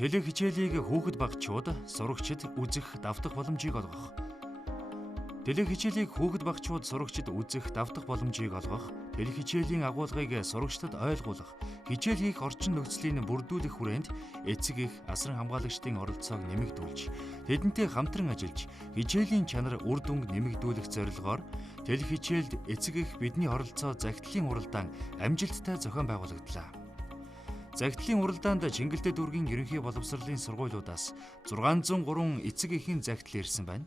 Теле хичээлийг хүүхэд багчууд сурагчид үзэх давтах боломжийг олгох. Теле хичээлийг хүүхэд багчууд сурагчид үзэх давтах боломжийг олгох, теле хичээлийн агуулгыг сурагчдад ойлгуулах, хичээл хийх орчин нөхцөлийг бүрдүүлэх хүрээнд эцэг эх, асран хамгаалагчдын оролцоог нэмэгдүүлж, тэдэнтэй хамтран ажиллаж, хичээлийн чанар үр дүнг нэмэгдүүлэх зорилгоор теле хичээлд эцэг эх бидний оролцоо захидлын уралдаан амжилттай зохион байгуулагдлаа. Захидлын уралдаанд Чингэлтэй дүүргийн ерөнхий боловсролын сургуулиудаас 603 эцэг эхийн захидал ирсэн байна.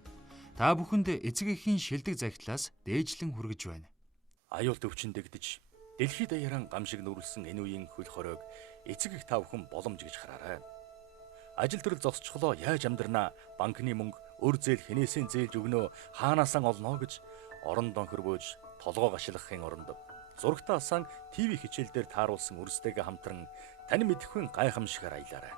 Та бүхэнд эцэг эхийн шилдэг захидлаас дээжлэн хүргэж байна. Аюул төвчин дэгдэж, дэлхийд даяаран гамшиг нүрэлсэн энэ үеийн хөл хоройг эцэг эх та бүхэн боломж гэж хараарай. Ажил төрөл зогсчихлоо яаж амьдрнаа, банкны мөнгө, өр зээл хэнээсээ зээлж өгнөө, хаанаасаа олноо гэж орон дон хөрвөөж толгоо гашилгахын оронд зурагтаа асан ТV хичээл дээр тааруулсан үрстэйгээ хамтран тань мэдхгүй гайхамшигаар аялаарай.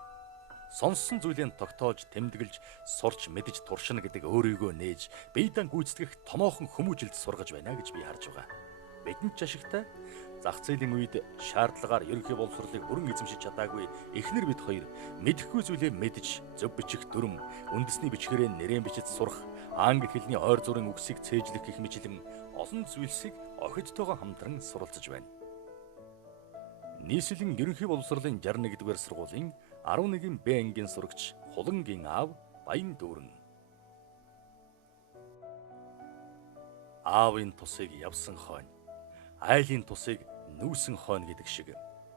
Сонссон зүйлээ тогтоож, тэмдэглэж, сурч мэдж туршина гэдэг өөрийгөө нээж, биедан гүйцэтгэх томоохон хүмүүжилд сургаж байна гэж би харж байгаа. Бидэнд ч ашигтай. Зах зээлийн үед шаардлагаар ерөнхий боловсролыг бүрэн эзэмшиж чадаагүй эхнэр бид хоёр мэдэхгүй зүйлээ мэдж, зөв бичих дүрм, үндэсний бичгээрээ нэрэн бичиж сурах, англи хэлний ойр зургийн үгсийг цээжлэх гэх мэтлэн олон зүйлсийг охидтойгоо хамтран суралцж байна. Нийслэлийн ерөнхий боловсролын 61-р сургуулийн 11 Б ангийн сурагч Хулангийн аав Баян дүүрэн. Аавын тусыг явсан хойно, айлын тусыг нүүсэн хойно гэдэг шиг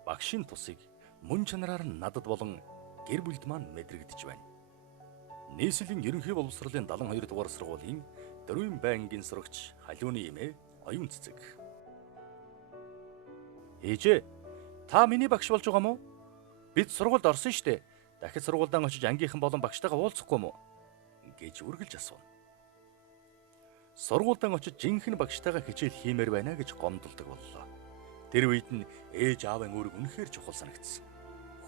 багшийн тусыг мөн чанараар нь надад болон гэр бүлд маань мэдрэгдэж байна. Нийслэлийн ерөнхий боловсролын 72 дугаар сургуулийн 4 Б ангийн сурагч Халиуны эмээ Оюун цэцэг. Ээжээ, та миний багш болж байгаа мó? Бид сургуульд орсон штэ. Дахид сургуульдаа очиж ангийнхан болон багштайгаа уулзахгүй мó? Гэж үргэлж асууна. Сургуульдаа очиж жинхэнэ багштайгаа хичээл хиймээр байна гэж гомдолдог боллоо. Тэр үед нь ээж аавын үүрэг үнэхээр чухал санагдсан.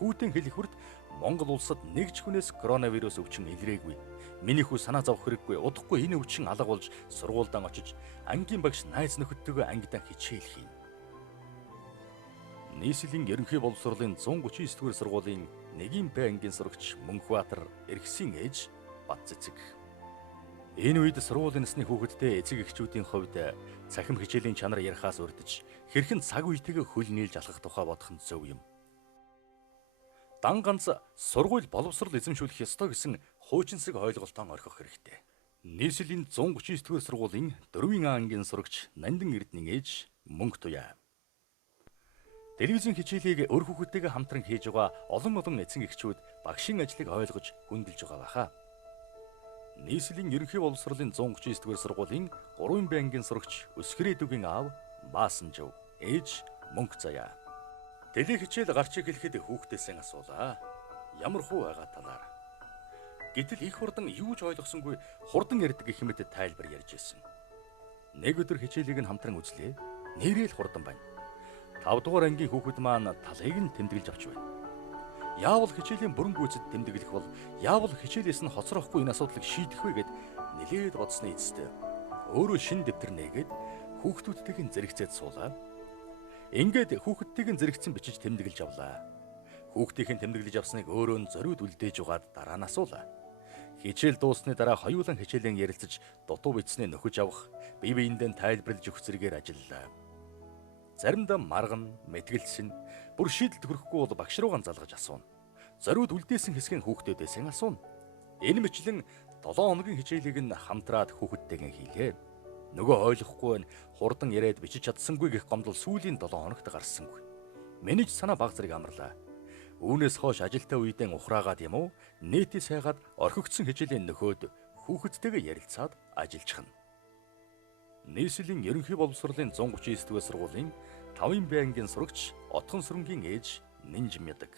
Хүүтэн хэлэх хүрд Монгол улсад нэг ч хүнээс коронавирус өвчин илрээгүй. Миний хүү санаа зовох хэрэггүй, удахгүй энэ өвчин алга болж сургуульдаа очиж ангийн багш найз нөхөдтэйгээ ангидаа хичээл хийнэ. Нийслэлийн ерөнхий боловсролын 139-р сургуулийн 1 Б ангийн сурагч Мөнхбаатар Эрхсийн ээж Бат цэцэг. Энэ үед сургуулийн насны хүүхэдтэй эцэг эхчүүдийн хувьд цахим хичээлийн чанар ярихаас урьдч хэрхэн цаг үетэйгээ хөл нийлж алхах тухай бодох нь зөв юм. Дан ганц сургууль боловсрол эзэмшүүлэх ёстой гэсэн хуучинсаг ойлголтоо орхих хэрэгтэй. Нийслэлийн 139-р сургуулийн 4 А ангийн сурагч Нандин Эрдэнийн ээж Мөнх Туяа. Телевизийн хичээлийг өр хүүхэдтэйгээ хамтран хийж байгаа олон эцэг эхчүүд багшийн ажлыг ойлгож хүндэлж байгаа баха. Нийслэлийн ерөнхий боловсролын 139-р сургуулийн 3 Б ангийн сурагч Өсгөрээдүгийн аав Маасанжив ээж Мөнх Заяа. Теле хичээл гарч ирэхэд хүүхдээсээ асуулаа. Ямар хуу байгаа талаар. Гэтэл их хурдан юу ч ойлгосонгүй хурдан ярьдаг гэх мэт тайлбар ярьж ирсэн. Нэг өдөр хичээлийг нь хамтран үзлээ. Нэрэл хурдан байна. 5 дугаар ангийн хүүхэд маань талыг нь тэмдэглэж авч байна. Яавал хичээлийн бүрэн гүйцэд тэмдэглэх бол яавал хичээлээс нь хоцрохгүй энэ асуудлыг шийдэх вэ гэд нэлээд бодсны эцэстээ өөрөө шин дэвтэр нээгээд хүүхдүүдтэйг зэрэгцээд суулаа. Ингээд хүүхдтэйг зэрэгцэн бичиж тэмдэглэж авлаа. Хүүхдийн тэмдэглэж авсныг өөрөө нь зориуд үлдээж угаад дараа нь асуулаа. Хичээл дууссаны дараа хоёулаа хичээлийн ярилцаж дутуу бичснээ нөхөж авах, бие биендээ тайлбарлаж өгөх зэрэгээр ажиллалаа. Заримдаа марган, мэтгэлцэн, бүр шийдэлд хүрэхгүй бол багш руугаа залгаж асууна. Зориуд үлдээсэн хэсгийн хүүхдүүдээс асууна. Энэ мэтлэн 7 хоногийн хичээлийг нь хамтраад хүүхэдтэйгээ хийлээ. Нөгөө ойлгохгүй нь хурдан яриад бичиж чадсангүй гэх гомдол сүүлийн 7 хоногт гарсангүй. Миний ч санаа баг зэрэг амарлаа. Үүнээс хойш ажилтаа үедээ ухраагаад юм уу? Нэтээс хайгаад орхигдсон хичээлийн нөхөөд хүүхэдтэйгээ ярилцаад ажиллажхна. Нийслэлийн ерөнхий боловсролын 139-р сургуулийн 5 Б ангийн сурагч Отгон Сүрэнгийн ээж Нинж Мядаг.